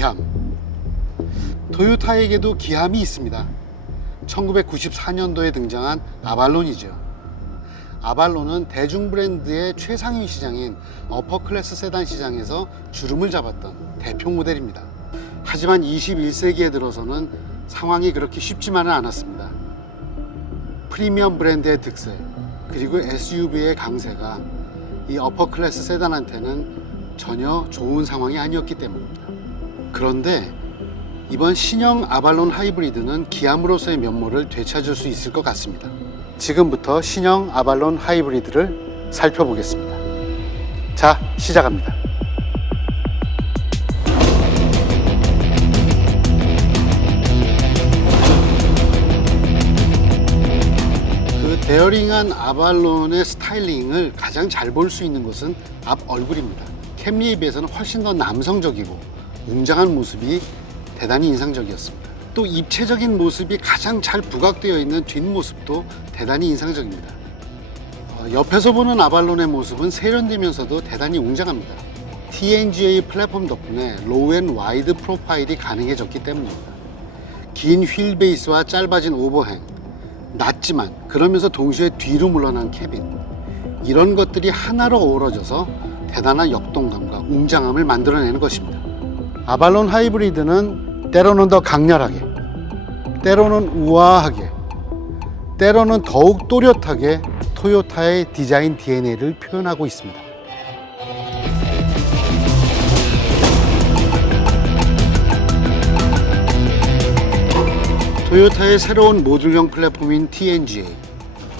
기함. 토요타에게도 기함이 있습니다. 1994년도에 등장한 아발론이죠. 아발론은 대중 브랜드의 최상위 시장인 어퍼클래스 세단 시장에서 주름을 잡았던 대표 모델입니다. 하지만 21세기에 들어서는 상황이 그렇게 쉽지만은 않았습니다. 프리미엄 브랜드의 득세, 그리고 SUV의 강세가 이 어퍼클래스 세단한테는 전혀 좋은 상황이 아니었기 때문입니다. 그런데 이번 신형 아발론 하이브리드는 기함으로서의 면모를 되찾을 수 있을 것 같습니다. 지금부터 신형 아발론 하이브리드를 살펴보겠습니다. 자, 시작합니다. 그 데어링한 아발론의 스타일링을 가장 잘 볼 수 있는 것은 앞 얼굴입니다. 캠리에 비해서는 훨씬 더 남성적이고 웅장한 모습이 대단히 인상적이었습니다. 또 입체적인 모습이 가장 잘 부각되어 있는 뒷모습도 대단히 인상적입니다. 옆에서 보는 아발론의 모습은 세련되면서도 대단히 웅장합니다. TNGA 플랫폼 덕분에 로우 앤 와이드 프로파일이 가능해졌기 때문입니다. 긴 휠 베이스와 짧아진 오버행, 낮지만 그러면서 동시에 뒤로 물러난 캐빈, 이런 것들이 하나로 어우러져서 대단한 역동감과 웅장함을 만들어내는 것입니다. 아발론 하이브리드는 때로는 더 강렬하게, 때로는 우아하게, 때로는 더욱 또렷하게 토요타의 디자인 DNA를 표현하고 있습니다. 토요타의 새로운 모듈형 플랫폼인 TNGA,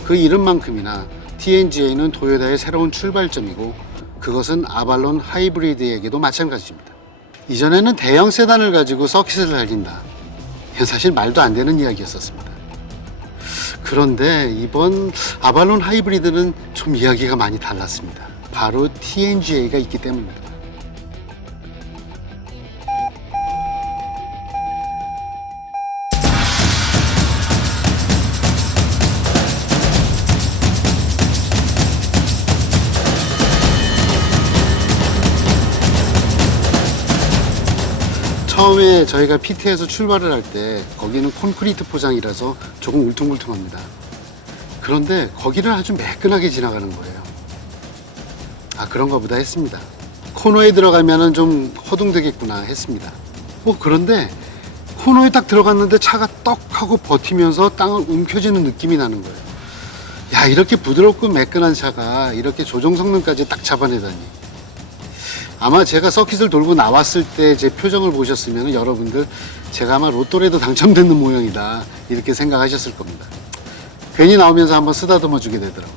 그 이름만큼이나 TNGA는 토요타의 새로운 출발점이고 그것은 아발론 하이브리드에게도 마찬가지입니다. 이전에는 대형 세단을 가지고 서킷을 달린다, 이건 사실 말도 안 되는 이야기였었습니다. 그런데 이번 아발론 하이브리드는 좀 이야기가 많이 달랐습니다. 바로 TNGA가 있기 때문입니다. 처음에 저희가 PT에서 출발을 할 때 거기는 콘크리트 포장이라서 조금 울퉁불퉁합니다. 그런데 거기를 아주 매끈하게 지나가는 거예요. 아, 그런가 보다 했습니다. 코너에 들어가면은 좀 허둥대겠구나 했습니다. 그런데 코너에 딱 들어갔는데 차가 떡 하고 버티면서 땅을 움켜쥐는 느낌이 나는 거예요. 야, 이렇게 부드럽고 매끈한 차가 이렇게 조종 성능까지 딱 잡아내다니. 아마 제가 서킷을 돌고 나왔을 때 제 표정을 보셨으면 여러분들 제가 아마 로또라도 당첨되는 모양이다 이렇게 생각하셨을 겁니다. 괜히 나오면서 한번 쓰다듬어 주게 되더라고요.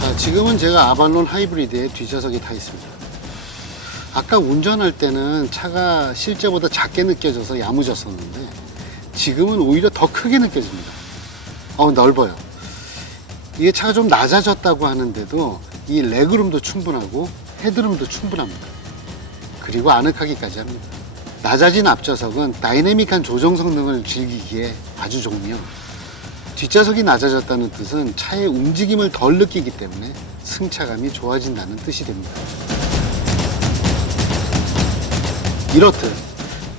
자, 지금은 제가 아발론 하이브리드의 뒷좌석에 타 있습니다. 아까 운전할 때는 차가 실제보다 작게 느껴져서 야무졌었는데 지금은 오히려 더 크게 느껴집니다. 넓어요. 이게 차가 좀 낮아졌다고 하는데도 이 레그룸도 충분하고 헤드룸도 충분합니다. 그리고 아늑하기까지 합니다. 낮아진 앞좌석은 다이내믹한 조정 성능을 즐기기에 아주 좋으며, 뒷좌석이 낮아졌다는 뜻은 차의 움직임을 덜 느끼기 때문에 승차감이 좋아진다는 뜻이 됩니다. 이렇듯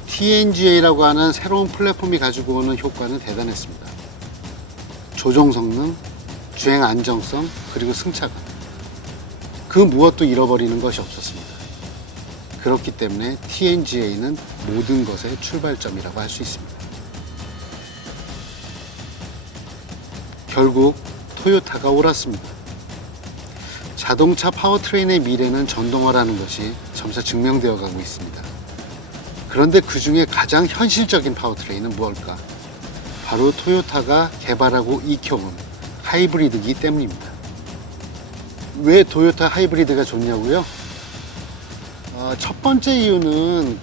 TNGA라고 하는 새로운 플랫폼이 가지고 오는 효과는 대단했습니다. 조정 성능, 주행 안정성, 그리고 승차감, 그 무엇도 잃어버리는 것이 없었습니다. 그렇기 때문에 TNGA는 모든 것의 출발점이라고 할 수 있습니다. 결국 토요타가 옳았습니다. 자동차 파워트레인의 미래는 전동화라는 것이 점차 증명되어 가고 있습니다. 그런데 그 중에 가장 현실적인 파워트레인은 무엇일까? 바로 토요타가 개발하고 익혀온 하이브리드이기 때문입니다. 왜 토요타 하이브리드가 좋냐고요? 첫 번째 이유는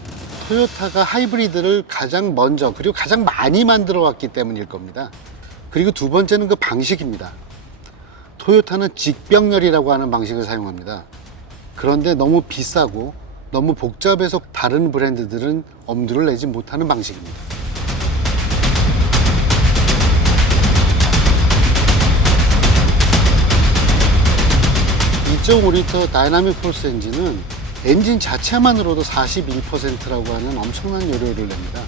토요타가 하이브리드를 가장 먼저 그리고 가장 많이 만들어 왔기 때문일 겁니다. 그리고 두 번째는 그 방식입니다. 토요타는 직병렬이라고 하는 방식을 사용합니다. 그런데 너무 비싸고 너무 복잡해서 다른 브랜드들은 엄두를 내지 못하는 방식입니다. 2.5리터 다이나믹 폴스 엔진은 엔진 자체만으로도 41%라고 하는 엄청난 연료를 냅니다.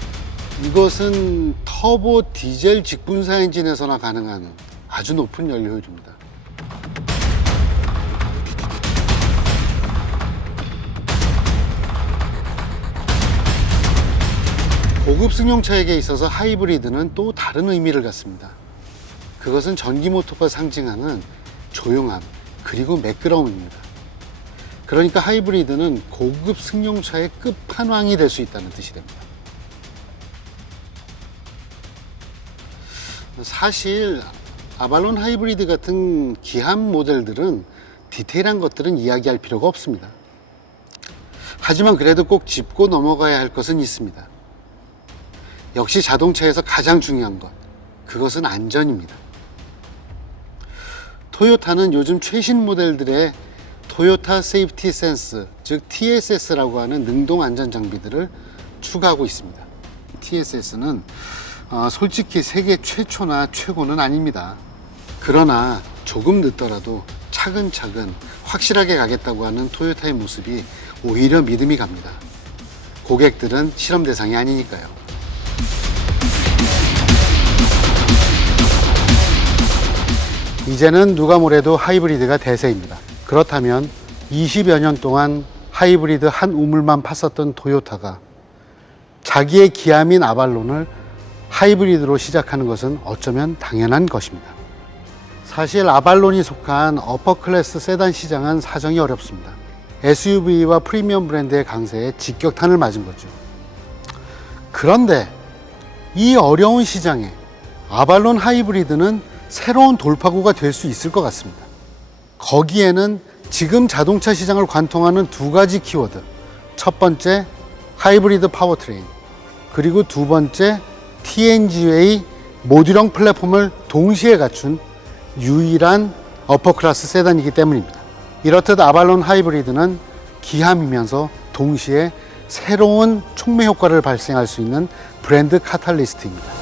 이것은 터보 디젤 직분사 엔진에서나 가능한 아주 높은 연료율입니다. 고급 승용차에게 있어서 하이브리드는 또 다른 의미를 갖습니다. 그것은 전기 모터가 상징하는 조용함 그리고 매끄러움입니다. 그러니까 하이브리드는 고급 승용차의 끝판왕이 될 수 있다는 뜻이 됩니다. 사실 아발론 하이브리드 같은 기함 모델들은 디테일한 것들은 이야기할 필요가 없습니다. 하지만 그래도 꼭 짚고 넘어가야 할 것은 있습니다. 역시 자동차에서 가장 중요한 것, 그것은 안전입니다. 토요타는 요즘 최신 모델들의 토요타 세이프티 센스, 즉 TSS라고 하는 능동 안전 장비들을 추가하고 있습니다. TSS는 솔직히 세계 최초나 최고는 아닙니다. 그러나 조금 늦더라도 차근차근 확실하게 가겠다고 하는 토요타의 모습이 오히려 믿음이 갑니다. 고객들은 실험 대상이 아니니까요. 이제는 누가 뭐래도 하이브리드가 대세입니다. 그렇다면 20여 년 동안 하이브리드 한 우물만 팠었던 토요타가 자기의 기함인 아발론을 하이브리드로 시작하는 것은 어쩌면 당연한 것입니다. 사실 아발론이 속한 어퍼클래스 세단 시장은 사정이 어렵습니다. SUV와 프리미엄 브랜드의 강세에 직격탄을 맞은 거죠. 그런데 이 어려운 시장에 아발론 하이브리드는 새로운 돌파구가 될 수 있을 것 같습니다. 거기에는 지금 자동차 시장을 관통하는 두 가지 키워드, 첫 번째 하이브리드 파워트레인, 그리고 두 번째 TNGA 모듈형 플랫폼을 동시에 갖춘 유일한 어퍼클래스 세단이기 때문입니다. 이렇듯 아발론 하이브리드는 기함이면서 동시에 새로운 촉매 효과를 발생할 수 있는 브랜드 카탈리스트입니다.